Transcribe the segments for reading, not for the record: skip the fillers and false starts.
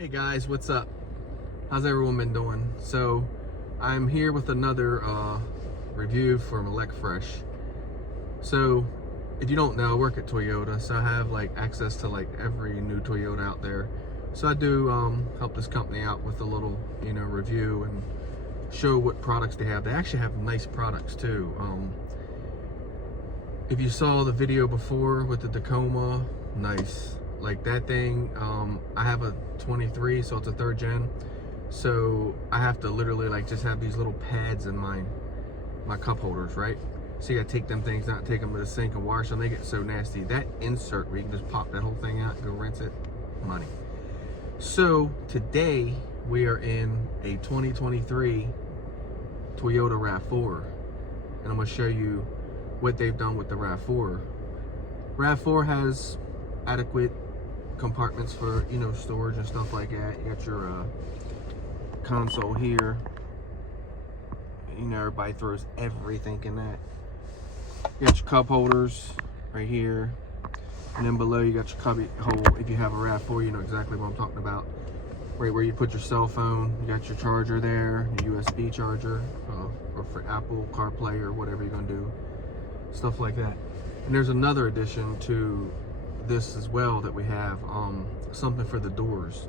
Hey guys, what's up? How's everyone been doing? So I'm here with another review from Elecfresh. So if you don't know, I work at Toyota, so I have like access to like every new Toyota out there. So I do help this company out with a little, review and show what products they have. They actually have nice products too. If you saw the video before with the Tacoma, nice. Like that thing, I have a 23, so it's a 3rd gen. So I have to literally like just have these little pads in my cup holders, right? So you gotta take them things out, take them to the sink and wash them. They get so nasty. That insert where you can just pop that whole thing out and go rinse it, money. So today we are in a 2023 Toyota RAV4, and I'm gonna show you what they've done with the RAV4. RAV4 has adequate compartments for storage and stuff like that. You got your console here. Everybody throws everything in that. You got your cup holders right here, and then below you got your cubby hole. If you have a RAV4, you know exactly what I'm talking about. Right where you put your cell phone. You got your charger there, your USB charger, or for Apple CarPlay or whatever you're gonna do, stuff like that. And there's another addition to this as well that we have, something for the doors,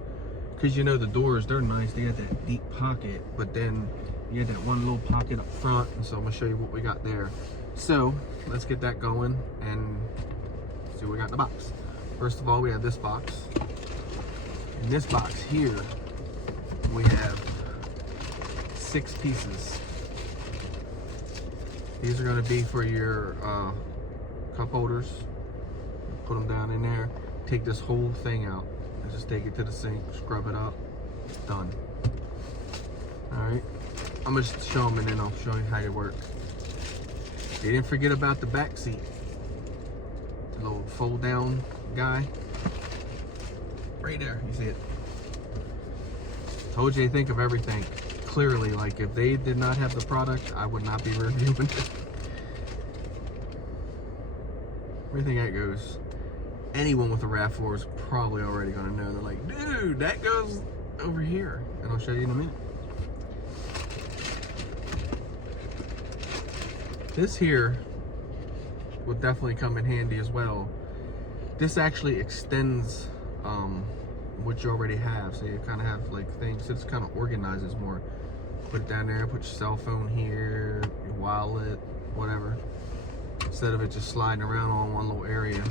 because the doors, they're nice. They got that deep pocket, but then you got that one little pocket up front, and so I'm gonna show you what we got there. So let's get that going and see what we got in the box. First of all, we have this box. In this box here we have 6 pieces. These are going to be for your cup holders. Put them down in there, take this whole thing out and just take it to the sink, scrub it up, it's done. All right, I'm gonna just show them and then I'll show you how they work. They didn't forget about the back seat, the little fold down guy right there, you see it. Told you they think of everything. Clearly, like if they did not have the product, I would not be reviewing it. Everything that goes. Anyone with a RAV4 is probably already gonna know. They're like, dude, that goes over here. And I'll show you in a minute. This here will definitely come in handy as well. This actually extends what you already have. So you kind of have like things, it kind of organizes more. Put it down there, put your cell phone here, your wallet, whatever. Instead of it just sliding around on one little area.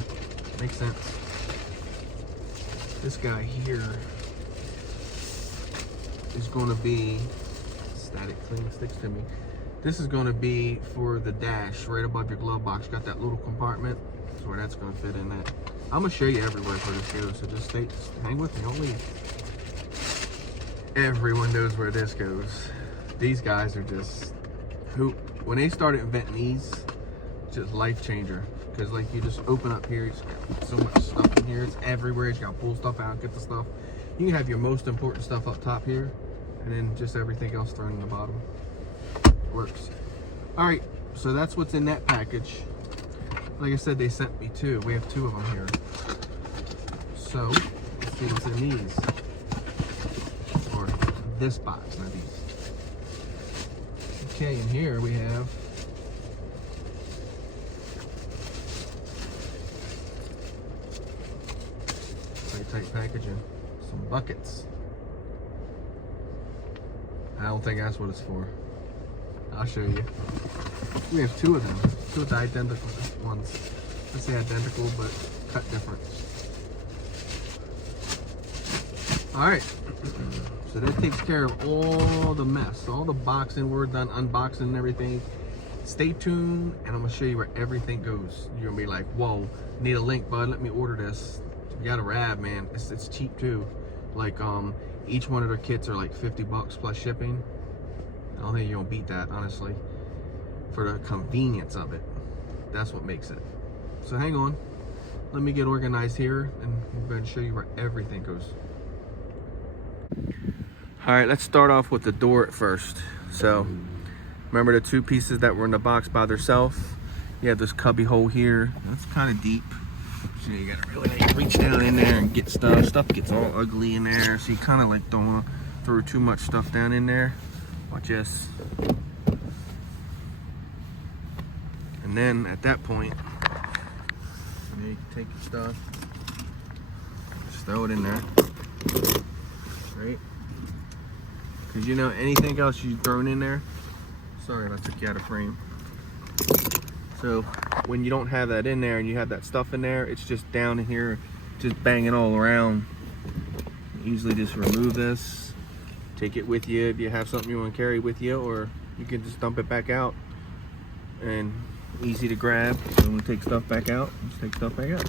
Makes sense. This guy here is going to be, static thing sticks to me. This is going to be for the dash right above your glove box. Got that little compartment. That's where that's going to fit in that. I'm going to show you everywhere where this goes, so just hang with me, don't leave. Everyone knows where this goes. These guys are just, when they started inventing these, just life changer. Because like you just open up here, you just got so much stuff in here. It's everywhere. You got to pull stuff out, get the stuff. You can have your most important stuff up top here, and then just everything else thrown in the bottom. Works. All right, so that's what's in that package. Like I said, they sent me 2. We have 2 of them here. So let's see what's in these, or this box, not these. Okay, in here we have tight packaging, some buckets. I don't think that's what it's for. I'll show you. We have 2 of them, 2 of the identical ones. Let's say identical, but cut different. All right, so that takes care of all the mess, all the boxing. We're done unboxing and everything. Stay tuned, and I'm gonna show you where everything goes. You're gonna be like, whoa, need a link, bud, let me order this. You got a RAV, man, it's cheap too. Like each one of their kits are like 50 bucks plus shipping. I don't think you're gonna beat that, honestly, for the convenience of it. That's what makes it. So hang on, let me get organized here and I'm going to show you where everything goes. All right, let's start off with the door at first. So remember the 2 pieces that were in the box by themselves? You have this cubby hole here. That's kind of deep. So you gotta really like reach down in there and get stuff. Stuff gets all ugly in there, so you kind of like don't want to throw too much stuff down in there. Watch this. And then at that point, you can take your stuff, just throw it in there, right? Because you know, anything else you've thrown in there, sorry if I took you out of frame. So when you don't have that in there and you have that stuff in there, it's just down in here, just banging all around. Easily just remove this, take it with you if you have something you want to carry with you, or you can just dump it back out. And easy to grab. So when we take stuff back out, just take stuff back out.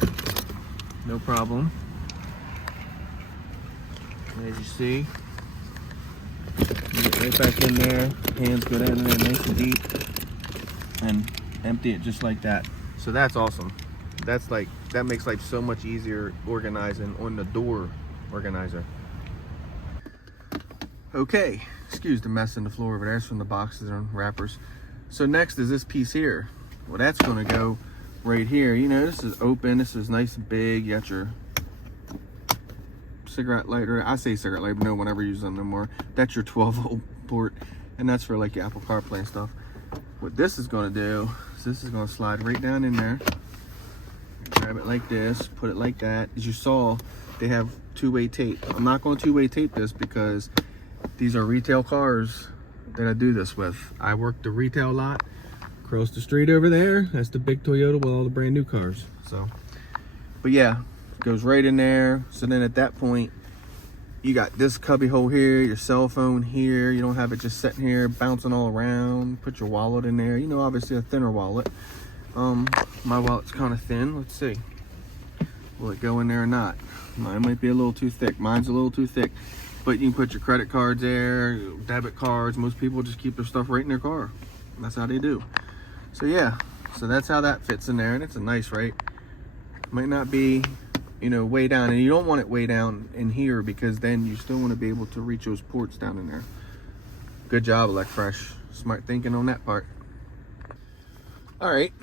No problem. As you see, you get right back in there, hands go down in there nice and deep, and empty it just like that. So that's awesome. That's like, that makes life so much easier organizing on the door organizer. Okay, excuse the mess in the floor over there. It's from the boxes and wrappers. So next is this piece here. Well, that's gonna go right here. You know, this is open, this is nice and big. You got your cigarette lighter. I say cigarette lighter, but no one ever uses them no more. That's your 12-volt port, and that's for like your Apple CarPlay and stuff. What this is gonna do is this is gonna slide right down in there. Grab it like this, put it like that. As you saw, they have two-way tape. I'm not gonna two-way tape this because these are retail cars that I do this with. I work the retail lot across the street over there. That's the big Toyota with all the brand new cars. So, but yeah, it goes right in there. So then at that point, you got this cubby hole here, your cell phone here. You don't have it just sitting here bouncing all around. Put your wallet in there. You know, obviously a thinner wallet. My wallet's kind of thin. Let's see. Will it go in there or not? Mine might be a little too thick. Mine's a little too thick. But you can put your credit cards there, debit cards. Most people just keep their stuff right in their car. That's how they do. So yeah, so that's how that fits in there, and it's a nice, right? Might not be, you know, way down, and you don't want it way down in here because then you still want to be able to reach those ports down in there. Good job, Elecfresh. Smart thinking on that part. All right,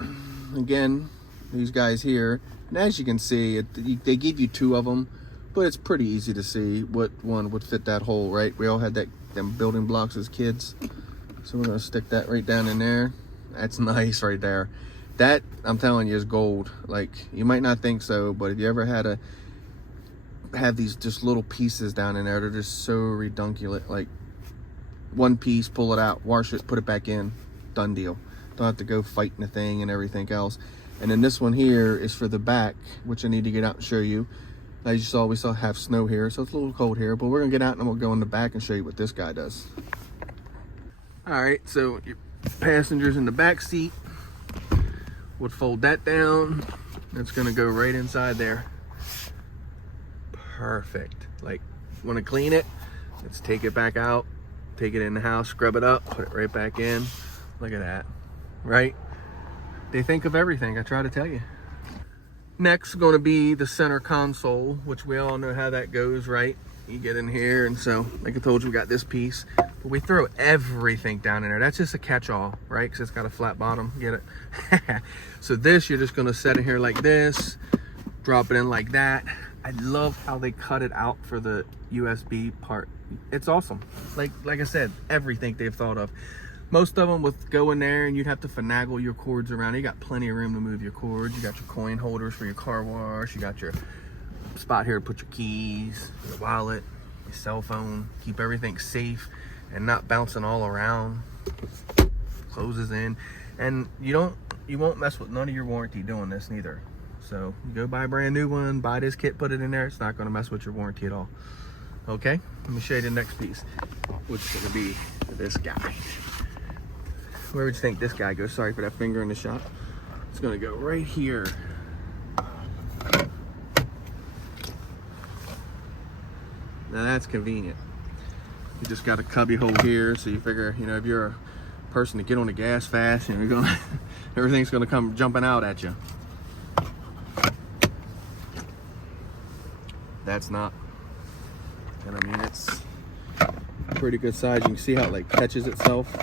again, these guys here, and as you can see, they give you two of them, but it's pretty easy to see what one would fit that hole, right? We all had them building blocks as kids, so we're gonna stick that right down in there. That's nice right there. That, I'm telling you, is gold. Like, you might not think so, but if you ever had to have these just little pieces down in there, they're just so redunculate. Like, one piece, pull it out, wash it, put it back in, done deal. Don't have to go fighting the thing and everything else. And then this one here is for the back, which I need to get out and show you. As you saw, we still have snow here, so it's a little cold here, but we're gonna get out and we'll go in the back and show you what this guy does. All right, so your passengers in the back seat would fold that down. It's gonna go right inside there. Perfect. Like, wanna clean it? Let's take it back out, take it in the house, scrub it up, put it right back in. Look at that, right? They think of everything, I try to tell you. Next, going to be the center console, which we all know how that goes, right? You get in here, and so, like I told you, we got this piece. But we throw everything down in there. That's just a catch-all, right? Because it's got a flat bottom, get it? So this, you're just going to set it here like this, drop it in like that. I love how they cut it out for the USB part. It's awesome. Like I said, everything they've thought of. Most of them would go in there and you'd have to finagle your cords around. You got plenty of room to move your cords. You got your coin holders for your car wash. You got your spot here to put your keys, your wallet, your cell phone. Keep everything safe and not bouncing all around. Closes in. And you won't mess with none of your warranty doing this neither. So you go buy a brand new one, buy this kit, put it in there. It's not gonna mess with your warranty at all. Okay, let me show you the next piece, which is gonna be this guy. Where would you think this guy goes? Sorry for that finger in the shot. It's gonna go right here. Now that's convenient. You just got a cubby hole here, so you figure, you know, if you're a person to get on the gas fast, and you're gonna, everything's gonna come jumping out at you. That's not. And I mean, it's pretty good size. You can see how it like catches itself.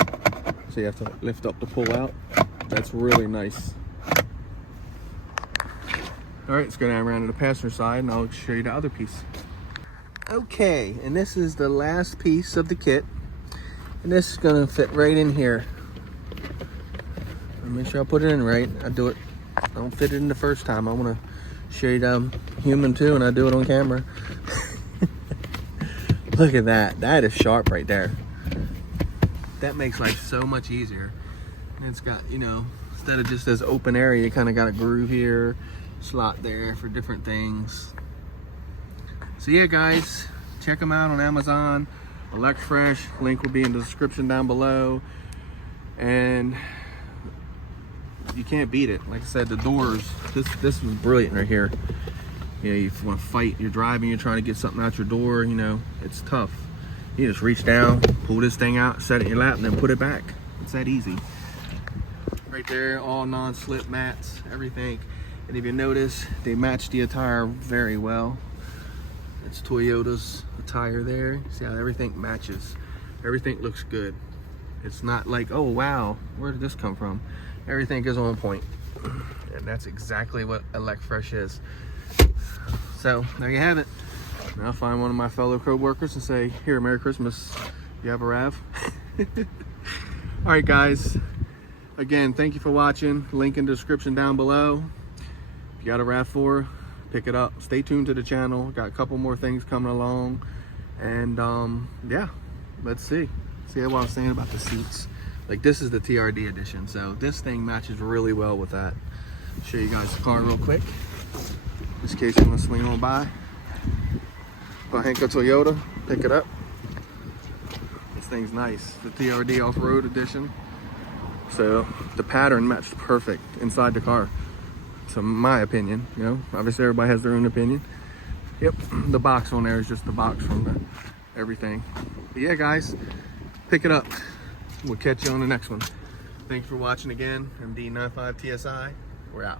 So you have to lift up to pull out. That's really nice. All right, let's go down around to the passenger side and I'll show you the other piece. Okay, and this is the last piece of the kit. And this is gonna fit right in here. Make sure I put it in right. I do it, I don't fit it in the first time. I wanna show you that I'm human too and I do it on camera. Look at that, that is sharp right there. That makes life so much easier. And it's got, you know, instead of just this open area, you kind of got a groove here, slot there for different things. So yeah, guys, check them out on Amazon. Elecfresh, link will be in the description down below. And you can't beat it. Like I said, the doors, this was brilliant right here. You know, you want to fight, you're driving, you're trying to get something out your door, you know, it's tough. You just reach down, pull this thing out, set it in your lap, and then put it back. It's that easy. Right there, all non-slip mats, everything. And if you notice, they match the attire very well. It's Toyota's attire there. See how everything matches. Everything looks good. It's not like, oh wow, where did this come from? Everything is on point. And that's exactly what Elecfresh is. So there you have it. I'll find one of my fellow co-workers and say, here, Merry Christmas. You have a RAV? All right, guys. Again, thank you for watching. Link in the description down below. If you got a RAV4, pick it up. Stay tuned to the channel. Got a couple more things coming along. And yeah, let's see. See what I was saying about the seats. Like, this is the TRD edition. So this thing matches really well with that. Show you guys the car real quick. Just in case you want to swing on by. Hanko Toyota, pick it up. This thing's nice. The TRD off-road edition. So the pattern matched perfect inside the car. So my opinion, you know, obviously everybody has their own opinion. Yep, the box on there is just the box from the everything. But yeah, guys, pick it up. We'll catch you on the next one. Thanks for watching again. I'm D95 TSI. We're out.